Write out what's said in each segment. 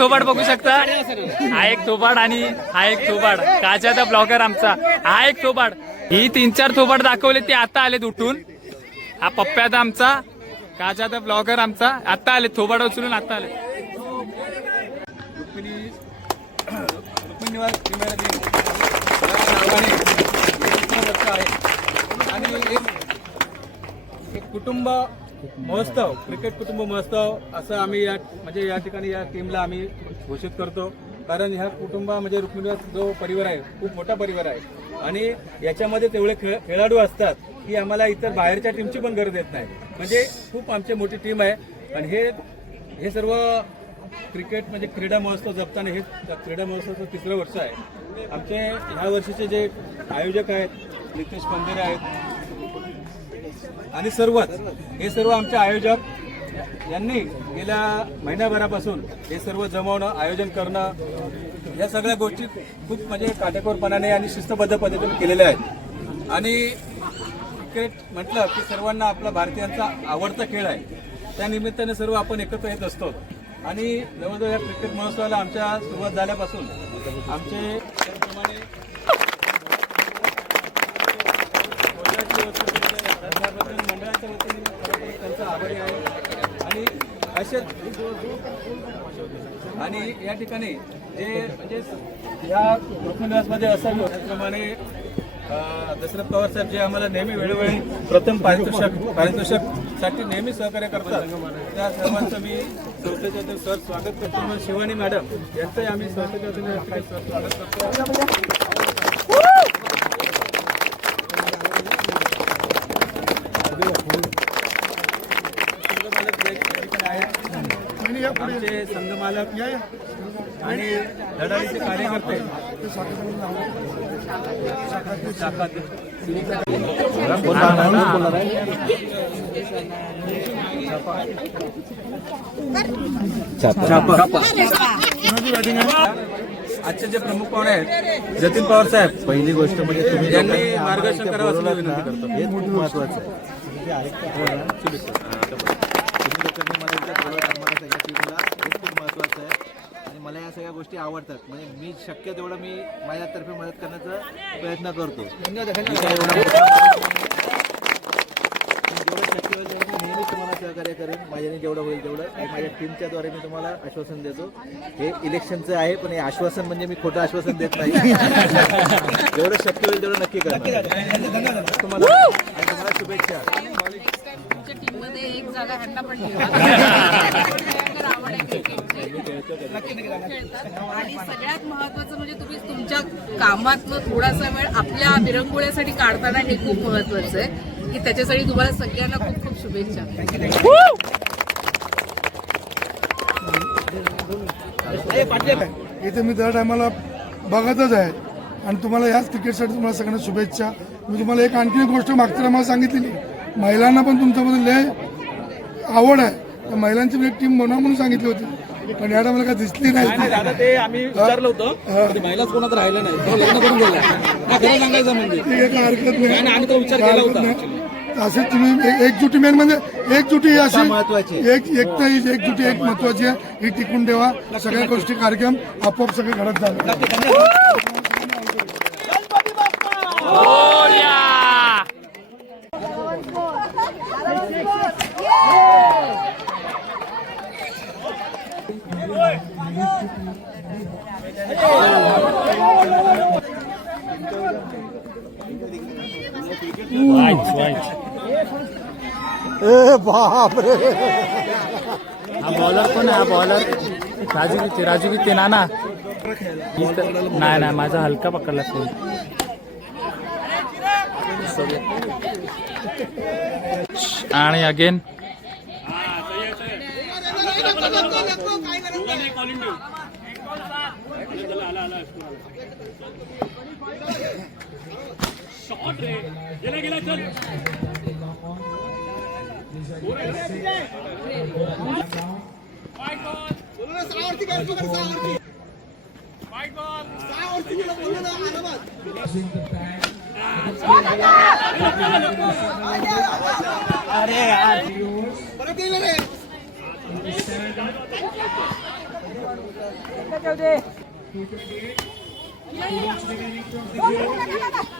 थोबाड बघू शकता. हा एक थोबाड आणि हा एक थोबाड. काच्याचा ब्लॉगर आमचा. हा एक थोबाड. ही तीन चार थोबाड दाखवले ते आता आलेत उठून. हा पप्प्याचा आमचा. काच्याचा ब्लॉगर आमचा. आता आले थोबाड उचलून आता आले आणि एक कुटुंब महोत्सव क्रिकेट कुटुंब महोत्सव असं आम्ही या म्हणजे या ठिकाणी या टीमला आम्ही घोषित करतो. कारण ह्या कुटुंबा म्हणजे रुक्मिणीचा जो परिवार आहे खूप मोठा परिवार आहे. आणि याच्यामध्ये तेवढे खेळ खेळाडू असतात की आम्हाला इतर बाहेरच्या टीमची पण गरज येत नाही. म्हणजे खूप आमची मोठी टीम आहे. आणि हे हे सर्व क्रिकेट म्हणजे क्रीडा महोत्सव जपताना हे क्रीडा महोत्सवाचं तिसरं वर्ष आहे. आमचे ह्या वर्षीचे जे आयोजक आहेत नितेश पंधेरे आहेत आणि सर्वच हे सर्व आमचे आयोजक यांनी गेल्या महिन्याभरापासून हे सर्व जमवणं आयोजन करणं या सगळ्या गोष्टी खूप म्हणजे काटेकोरपणाने आणि शिस्तबद्ध पद्धतीने केलेल्या आहेत. आणि क्रिकेट म्हटलं की सर्वांना आपला भारतीयांचा आवडता खेळ आहे. त्या निमित्ताने सर्व आपण एकत्र येत असतो. आणि जवळजवळ या क्रिकेट महोत्सवाला आमच्या सुरुवात झाल्यापासून आमचे त्याप्रमाणे परिषद आणि या ठिकाणी जे म्हणजे या ग्रुपनिवासमध्ये असावी त्याप्रमाणे दशरथ पवार साहेब जे आम्हाला नेहमी वेळोवेळी प्रथम पारितोषक पारितोषकसाठी नेहमी सहकार्य करतात त्या सर्वांचं मी संस्थेच्या वतीने सर स्वागत करतो. शिवानी मॅडम यांचंही आम्ही संस्थेच्या स्वागत करतो संघमालक जे या ठिकाणी आहेत संघमालक आणि लढाईचे कार्यकर्ते. आजचे जे प्रमुख पाहुणे आहेत जतीन पवार साहेब. पहिली गोष्ट म्हणजे तुम्ही यांनी मार्गदर्शन करावं हे खूप महत्वाचं आहे. महत्वाचं आहे. आणि मला या सगळ्या गोष्टी आवडतात. म्हणजे मी शक्य तेवढं मी माझ्यातर्फे मदत करण्याचा प्रयत्न करतो. सहकार्य करेन. माझ्याने जेवढं होईल तेवढं. आणि माझ्या टीमच्या द्वारे मी तुम्हाला आश्वासन देतो. हे इलेक्शनचं आहे पण हे आश्वासन म्हणजे मी खोटं आश्वासन देत नाही. जेवढं शक्य होईल तेवढं नक्की करणार तुम्हाला शुभेच्छा. तुमच्या टीममध्ये एक जागा आणि सगळ्यात महत्वाचं म्हणजे तुम्ही तुमच्या कामातनं थोडासा वेळ आपल्या विरंगुळ्यासाठी काढताना हे खूप महत्वाचं आहे. की त्याच्यासाठी तुम्हाला सगळ्यांना खूप खूप शुभेच्छा. इथे मी दर टायमाला बघतच आहे. आणि तुम्हाला याच क्रिकेटसाठी तुम्हाला सगळ्यांना शुभेच्छा. मी तुम्हाला एक आणखी गोष्ट मागच्या मला सांगितलेली. महिलांना पण तुमच्यामध्ये लय आवड आहे. तर महिलांची मी एक टीम बनवा म्हणून सांगितली होती. पण या टायमाला काय दिसली नाही. दादा ते आम्ही विचारलं होतं. ते महिलाच कोणात राहिलं नाही तो लग्न करून गेला हा खरं सांगायचं म्हणजे. ठीक आहे काय हरकत नाही. आणि आम्ही तो विचार काय केला हरकत होता. नाही. असे तुम्ही एक- एकजुटी मेन म्हणजे एकजुटी ही अशी महत्वाची. एक एकता ही एकजुटी एक महत्वाची आहे. ही टिकून ठेवा. सगळ्या गोष्टी कार्यक्रम आपोआप सगळे घडत झाले हा बॉलर पण आहे? हा बॉलर राजू किती राजू किती ना ना नाही नाही माझा हलका पकडला फोन आणि again Ya, ya, ya. Oh, ya, ya, ya.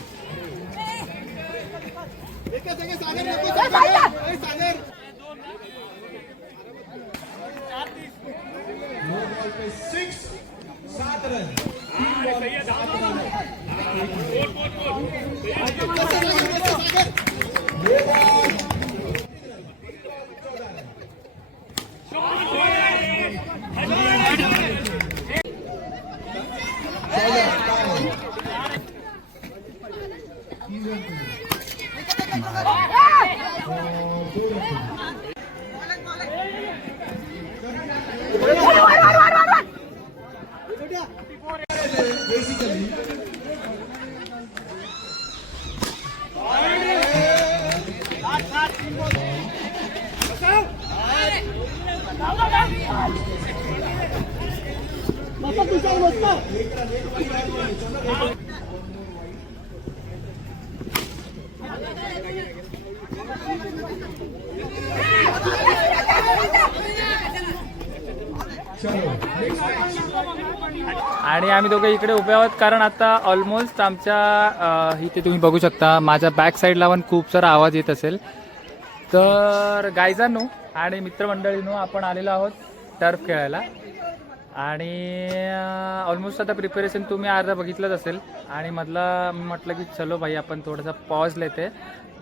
सात रन. आणि आम्ही दोघे इकडे उभे आहोत कारण आता ऑलमोस्ट आमच्या इथे तुम्ही बघू शकता माझ्या बॅक साईडला पण खूप सारा आवाज येत असेल. तर गायजांनो आणि मित्रमंडळीनो आपण आलेलो आहोत टर्फ खेळायला. आणि ऑलमोस्ट आता प्रिपरेशन तुम्ही अर्धा बघितलंच असेल. आणि मधला मी म्हटलं की चलो भाई आपण थोडासा पॉज लेते.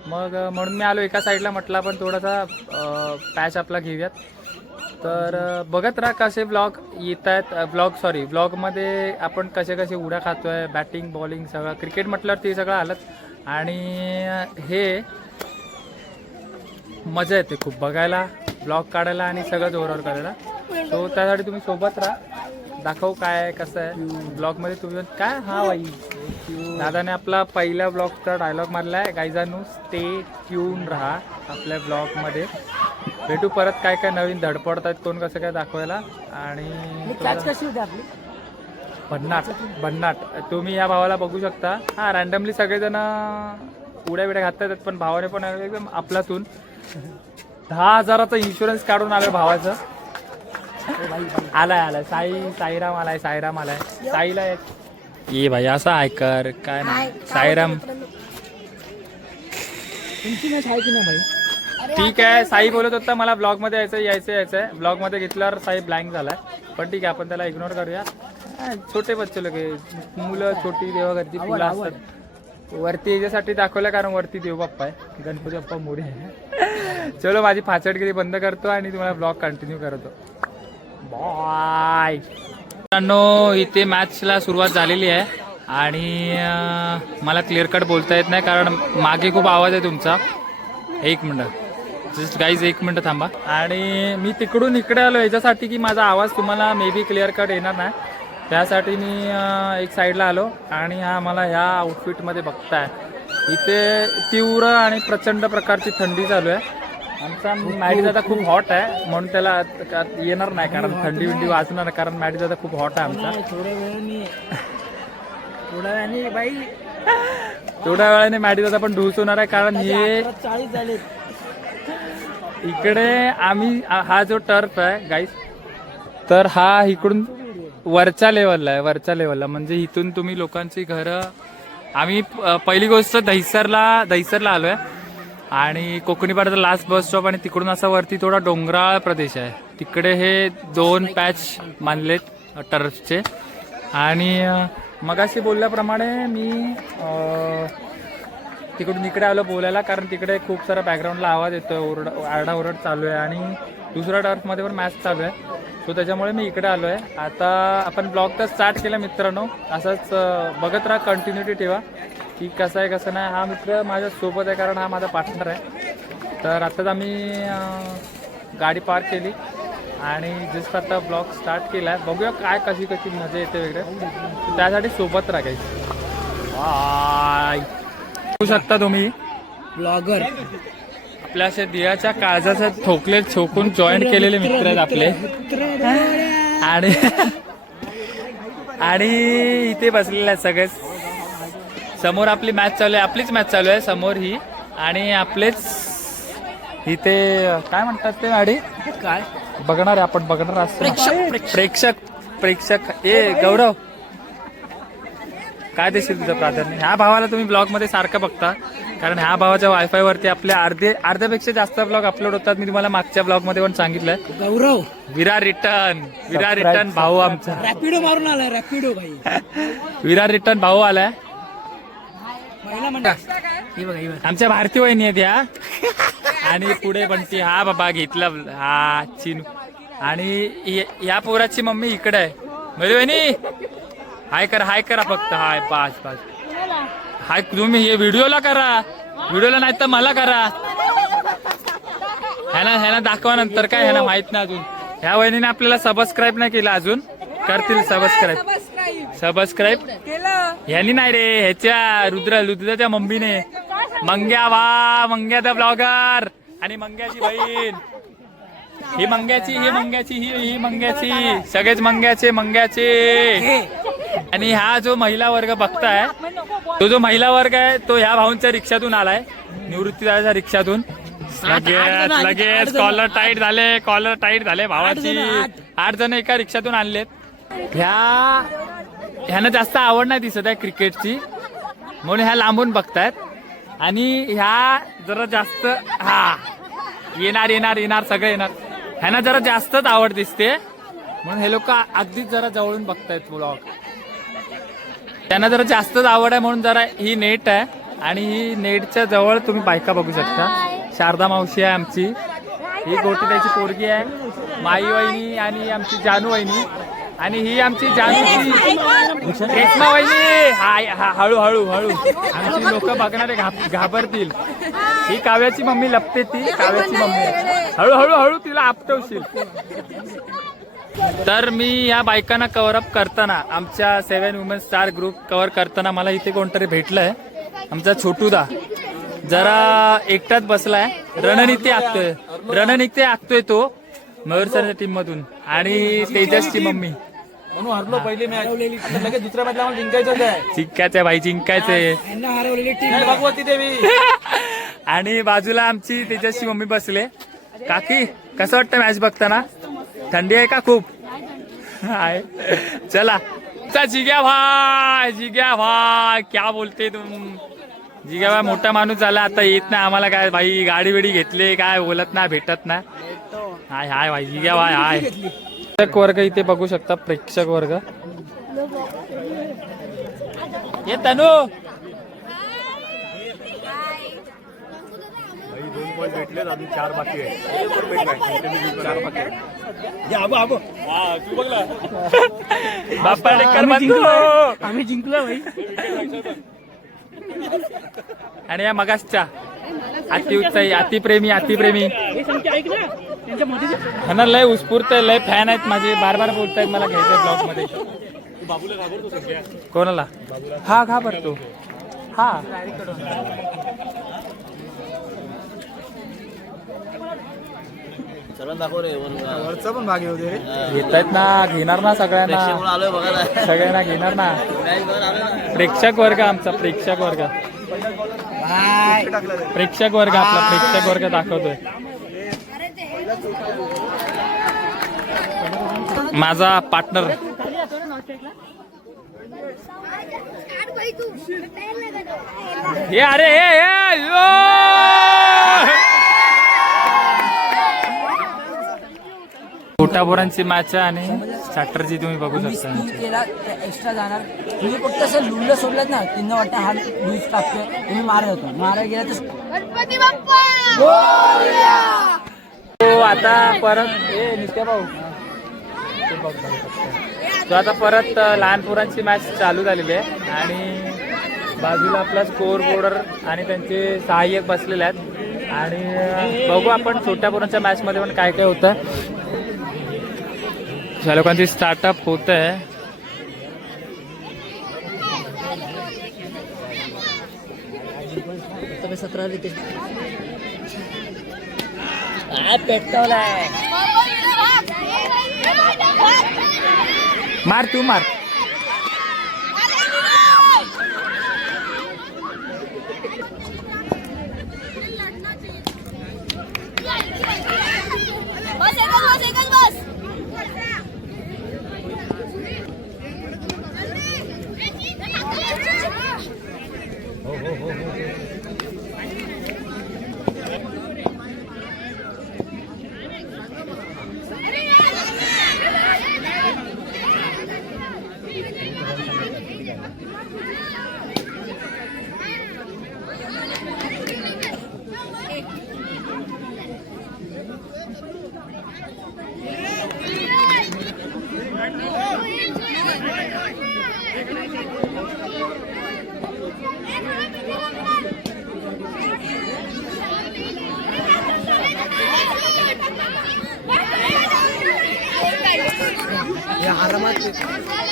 मग म्हणून मी आलो एका साईडला म्हटलं आपण थोडासा पॅच आपला घेऊयात. तर बघत राहा कसे ब्लॉग येत आहेत ब्लॉग सॉरी ब्लॉगमध्ये आपण कसे कसे उड्या खातोय बॅटिंग बॉलिंग सगळं. क्रिकेट म्हटल्यावर ते सगळं आलंच. आणि हे मजा येते खूप बघायला ब्लॉग काढायला आणि सगळं ओव्हरऑल करायला. सो त्यासाठी तुम्ही सोबत राहा. दाखव काय आहे कसं आहे. ब्लॉगमध्ये तुम्ही काय? हा बाई दादाने आपला पहिल्या ब्लॉगचा डायलॉग मारला आहे गायजानू स्टे ट्यून राहा आपल्या ब्लॉगमध्ये भेटू परत काय काय नवीन धडपडत आहेत कोण कसं काय दाखवायला. आणि भन्नाट भन्नाट. तुम्ही या भावाला बघू शकता. हा रॅन्डमली सगळेजण उड्या बिड्या आहेत, पण भावाने पण एकदम आपलातून. दहा हजाराचा इन्शुरन्स काढून आलं भावाचं. आलाय आलाय. साई साईराम आलाय साईराम आलाय. साईला एक. ये भाई असा ऐकर काय नाही. साईराम. ठीक आहे साई बोलत होता मला ब्लॉगमध्ये यायचं यायचं यायचंय. ब्लॉगमध्ये घेतल्यावर साई ब्लँक झालाय. पण ठीक आहे आपण त्याला इग्नोर करूया. हा, छोटे बच्चे लोक आहे. मुलं छोटी देवाघरची फुलं असतात. वरती याच्यासाठी दाखवलं कारण वरती देव बाप्पा आहे. गणपती बाप्पा मोरे आहे. चलो माझी फाचटगिरी बंद करतो आणि तुम्हाला ब्लॉग कंटिन्यू करतो. बाय मित्रांनो इथे मॅचला सुरुवात झालेली आहे. आणि अं, मला क्लिअर कट बोलता येत नाही कारण मागे खूप आवाज आहे तुमचा. एक मिनटं. जस्ट गाईज एक मिनटं थांबा. आणि मी तिकडून इकडे आलो याच्यासाठी की माझा आवाज तुम्हाला मे बी क्लिअर कट येणार नाही. त्यासाठी मी एक साईडला आलो आणि हा मला ह्या आउटफिटमध्ये बघताय. इथे तीव्र आणि प्रचंड प्रकारची थंडी चालू आहे. आमचा मॅडी दादा खूप हॉट आहे. म्हणून त्याला येणार नाही कारण थंडी विंडी वाचणार कारण मॅडी दादा खूप हॉट आहे आमचा. थोड्या वेळाने. थोड्या वेळाने बाई. थोड्या वेळाने मॅडी दादा पण ढूस होणार आहे. कारण हे चाळीस झाले इकडे आम्ही हा जो टर्फ आहे गाईस तर हा इकडून वरच्या लेवलला आहे वरच्या लेवलला म्हणजे इथून तुम्ही लोकांची घरं आम्ही पहिली गोष्ट दहिसरला दहिसरला आहे आणि कोकणीपाड्याचा लास्ट बस स्टॉप आणि तिकडून असा वरती थोडा डोंगराळ प्रदेश आहे. तिकडे हे दोन पॅच मानलेत टर्फचे आणि मगाशी बोलल्याप्रमाणे मी तिकडून इकडे आलो बोलायला कारण तिकडे खूप सारा बॅकग्राऊंडला आवाज येतोय ओरड आरडाओरड चालू आहे आणि दुसऱ्या टर्फमध्ये पण मॅच चालू आहे. सो त्याच्यामुळे मी इकडे आलो आहे आता आपण ब्लॉग तर स्टार्ट केला मित्रांनो. असंच बघत राहा कंटिन्युटी ठेवा. की कसं आहे कसं नाही. हा मित्र माझ्या सोबत आहे कारण हा माझा पार्टनर आहे. तर आत्ताच आम्ही गाडी पार्क केली. आणि जस्ट आता ब्लॉग स्टार्ट केला आहे बघूया काय कशी कशी मजा येते वगैरे. त्यासाठी सोबत राखायची हाय बघू शकता तुम्ही. ब्लॉगर. आपल्या अशा दियाच्या काळजाचा ठोकले छोकून जॉईन केलेले मित्र आहेत आपले. आणि आणि इथे बसलेले आहेत सगळे समोर आपली मॅच चालू आहे आपलीच मॅच चालू आहे समोर ही. आणि आपलेच इथे काय म्हणतात ते गाडी काय? बघणार आहे आपण बघणार असतो प्रेक्षक प्रेक्षक. ए गौरव. काय देशील तुझं प्राधान्य? ह्या भावाला तुम्ही ब्लॉगमध्ये सारखं बघता. कारण ह्या भावाच्या वायफाय वरती आपले अर्धे अर्ध्यापेक्षा जास्त ब्लॉग अपलोड होतात. मी तुम्हाला मागच्या ब्लॉगमध्ये पण सांगितलंय. गौरव. विरा रिटर्न विरा रिटर्न भाऊ आमचा. रॅपिडो मारून आलाय रॅपिडो भाई. विरा रिटर्न भाऊ आलाय. हे हे आमच्या भारतीय वहिनी आहेत या. आणि पुढे पण ती हा बाबा घेतला हा चिनू. आणि य- पोराची मम्मी इकडे आहे. म्हणजे वहिनी. हाय करा हाय करा फक्त हाय पाच पाच हाय तुम्ही हे व्हिडिओला करा. व्हिडिओला नाही तर मला करा. ह्याना ह्याना दाखवा नंतर काय ह्याना माहीत नाही अजून. ह्या वहिनीने आपल्याला सबस्क्राईब नाही केलं अजून. करतील सबस्क्राईब सबस्क्राईब ह्यानी नाही रे ह्याच्या रुद्र रुद्राच्या मम्मीने. मंग्या वा मंग्या द ब्लॉगर. आणि मंग्याची बहीण. ही मंग्याची ही मंग्याची ही ही मंग्याची. सगळेच मंग्याचे मंग्याचे. आणि हा जो महिला वर्ग बघताय तो जो महिला वर्ग आहे तो ह्या भाऊंच्या रिक्षातून आलाय. निवृत्तीदाराच्या रिक्षातून. लगेच लगेच कॉलर टाईट झाले कॉलर टाईट झाले भावाची. आठ जण एका रिक्षातून आणलेत. ह्या ह्यांना जास्त आवड नाही दिसत आहे क्रिकेटची. म्हणून ह्या लांबून बघतायत. आणि ह्या जरा जास्त हा येणार येणार येणार सगळे येणार. ह्यांना जरा जास्तच आवड दिसते. म्हणून हे लोक अगदीच जरा जवळून बघतायत ब्लॉग त्यांना जरा जास्तच आवड आहे म्हणून जरा ही नेट आहे. आणि ही नेटच्या जवळ तुम्ही बायका बघू शकता. शारदा मावशी आहे आमची. ही गोटीदाची पोरगी आहे. माई वहिनी आणि आमची जानू वहिनी आणि ही आमची जानूची रेश्मा वहिनी! हाय हा हळू हळू. आमची लोक बघणारे घाब- घाबरतील. ही काव्याची मम्मी लपते ती काव्याची मम्मी. हळूहळू हळू तिला आपटवशील. तर मी या बायकांना कव्हर अप करताना आमच्या seven women star group cover करताना मला इथे कोणतरी भेटलंय. आमचा छोटूदा. जरा एकटाच बसलाय. रणनीती आखतोय रणनीती आखतोय तो. मयूर सरच्या टीम मधून. आणि तेजसची मम्मी. म्हणून हरलो पहिली मॅच लगेच दुसऱ्या मॅचला मला जिंकायचं आहे जिंकायचंय भाई जिंकायचंय. भगवती देवी. आणि बाजूला आमची तेजसची मम्मी बसले. काकी कसं वाटतं मॅच बघताना? थंडी आहे का खूप? आहे चला. चा जिग्या भाई जिग्या भाई क्या बोलते तुम? जिग्या भाई मोठा माणूस झाला आता येत नाही आम्हाला काय भाई गाडी बिडी घेतले काय बोलत नाही भेटत नाही. हाय हाय भाई जिग्या भाई हाय. प्रेक्षक वर्ग इथे बघू शकता प्रेक्षक वर्ग. ये तनू. बाप्पा डेक्कर बंधू. आम्ही जिंकलो भाई. आणि या मगासच्या. अति उत्साही अतिप्रेमी अतिप्रेमी. हे सांगते ऐक ना. त्यांच्या मध्ये ह्यांना लय उत्स्फूर्त आहे, लय फॅन आहेत माझे. बार बार बोलतायत मला घ्यायचं ब्लॉगमध्ये कोणाला? हा घाबरतो. हा. वरचा पण भाग येऊ दे घेत आहेत ना घेणार ना सगळ्यांना. आलोय सगळ्यांना घेणार ना. प्रेक्षक वर्ग आमचा प्रेक्षक वर्ग. प्रेक्षक वर्ग आपला प्रेक्षक वर्ग दाखवतोय. माझा पार्टनर हे अरे हे हे! पोटापोरांची मॅच आहे आणि स्टार्टरची तुम्ही बघू शकता. केला एक्स्ट्रा जाणार. तुम्ही फक्त असं लुल्ल सोडलं ना तिनं वाटतं हा लूज टाकतोय तुम्ही मारत होतो. मारा गेला तर गणपती बाप्पा! तो आता परत ए नित्या भाऊ. तो आता परत अ, लहान पोरांची मॅच चालू झालेली आहे. आणि बाजूला आपला स्कोर बोर्डर आणि त्यांचे सहाय्यक बसलेले आहेत. आणि अ, बघू आपण छोट्या पोरांच्या मॅच मध्ये पण काय काय होतं. या लोकांची स्टार्टअप होत आहे मार तू मार। Agora